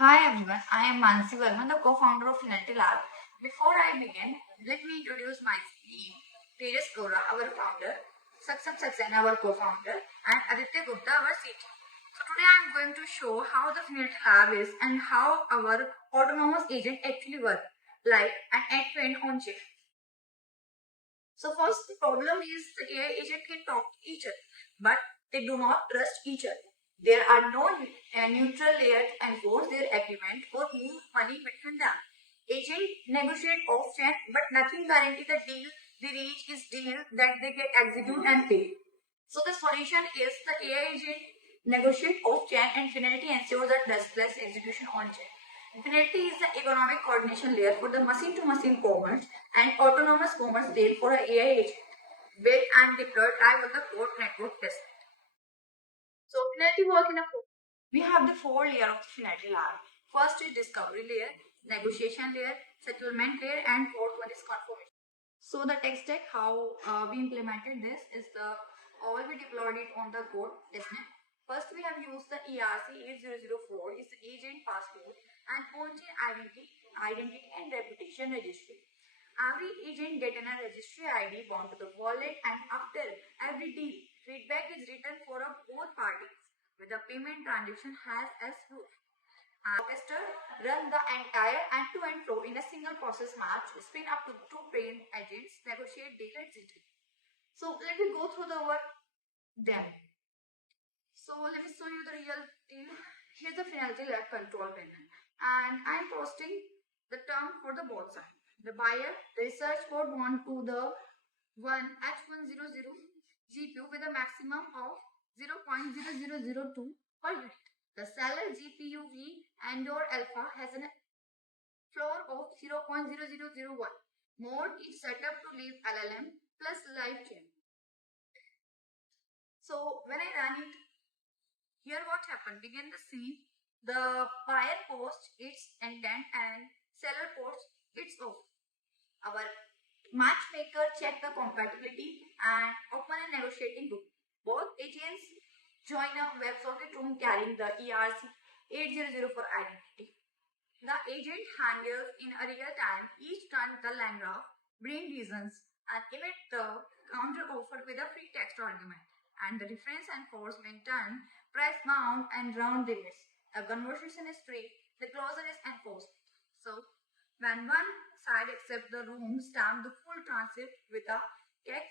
Hi everyone, I am Mansi Verma, the co-founder of Finality Labs. Before I begin, let me introduce my team. Tejas Gora, our founder, Saksam Saxena, our co-founder, and Aditya Gupta, our CTO. So today I am going to show how the Finality Lab is and how our autonomous agent actually work, like an end-to-end on chip. So first the problem is the AI agent can talk to each other, but they do not trust each other. There are no neutral layers to enforce their agreement or move money between them. Agent negotiate off-chain, but nothing guarantee the deal they reach is deal that they get execute and pay. So the solution is the AI agent negotiate off-chain and Finality ensures a trustless execution on-chain. Finality is the economic coordination layer for the machine-to-machine commerce and autonomous commerce layer for an AI agent, built and deployed live on the GOAT network testnet. So Finality work in a we have the four layers of the Finality Lab. First is discovery layer, negotiation layer, settlement layer, and fourth one is confirmation. So the tech stack, how we implemented this is all we deployed it on the GOAT testnet. First we have used the ERC8004 is the agent passcode and on-chain identity and reputation registry. Every agent get a registry ID bound to the wallet, and after every deal, feedback is written for both parties with the payment transaction has as proof. Tester run the entire end-to-end flow in a single process match, spin up to two trained agents, negotiate data, etc. So let me go through the work demo. So let me show you the real deal. Here's the Finality Lab control panel, and I'm posting the term for the both sides. The buyer, the research board want to the one H100 GPU with a maximum of 0.0002 per unit. The seller GPU-V and/or alpha has a floor of 0.0001. Mode is set up to leave LLM plus live chain. So when I run it, here what happened? Begin the scene. The buyer posts its intent and seller posts its offer. Our matchmaker check the compatibility and open a negotiating book. Both agents join a WebSocket room carrying the ERC8004 identity. The agent handles in a real time each turn the LangGraph, bring reasons, and emit the counter offer with a free text argument. And the difference enforcement turn, price bound, and round limits. A conversation is free, the closure is enforced. So, when one side accepts the room, stamp the full transcript with a text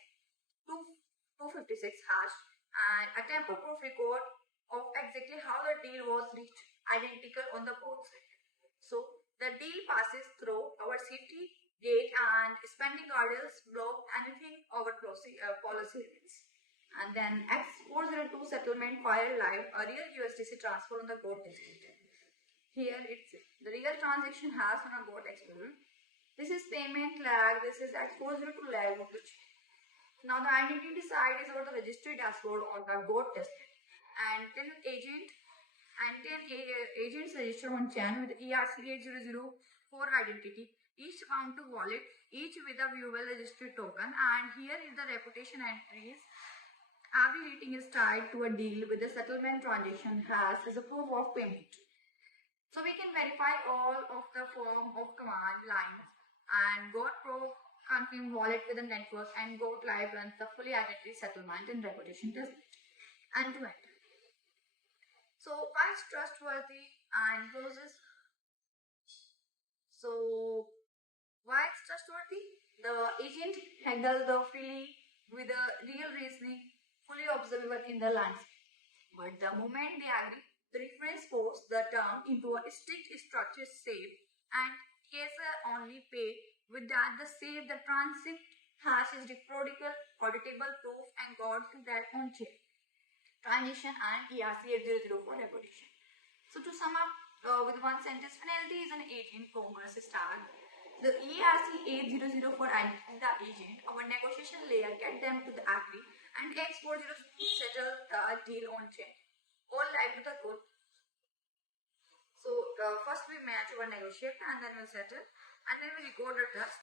256 hash and a tempo proof record of exactly how the deal was reached, identical on the both sides. So the deal passes through our safety gate and spending guardrails block anything over policy limits. And then X402 settlement file live a real USDC transfer on the GOAT testnet. Here it's the real transaction has on a GOAT explorer. This is payment lag, this is X402 lag of the chain. Now the identity side is about the registry dashboard on the GOAT testnet. And 10 agents register on chain with ERC8004 identity, each bound to wallet, each with a viewable registry token. And here is the reputation entries. Every rating is tied to a deal with the settlement transaction has as a proof of payment. So we can verify all of the form of command lines and GOAT Pro confirm wallet with a network and GOAT Live runs the fully identity settlement and reputation test end to end. So why it's trustworthy and closes? So why it's trustworthy? The agent handles the freely with a real reasoning fully observable in the landscape. But the moment they agree, the reference force the term into a strict structure safe and case only pay with that the save the transit hash is reproducible, auditable proof and got to that on chain. Transition and ERC8004 reputation. So to sum up with one sentence, Finality is an agent commerce stack. The ERC8004 identity the agent, our negotiation layer get them to the agree and X402 settle the deal on chain. All live to the code. So first we match our negotiate and then we settle and then we record the trust.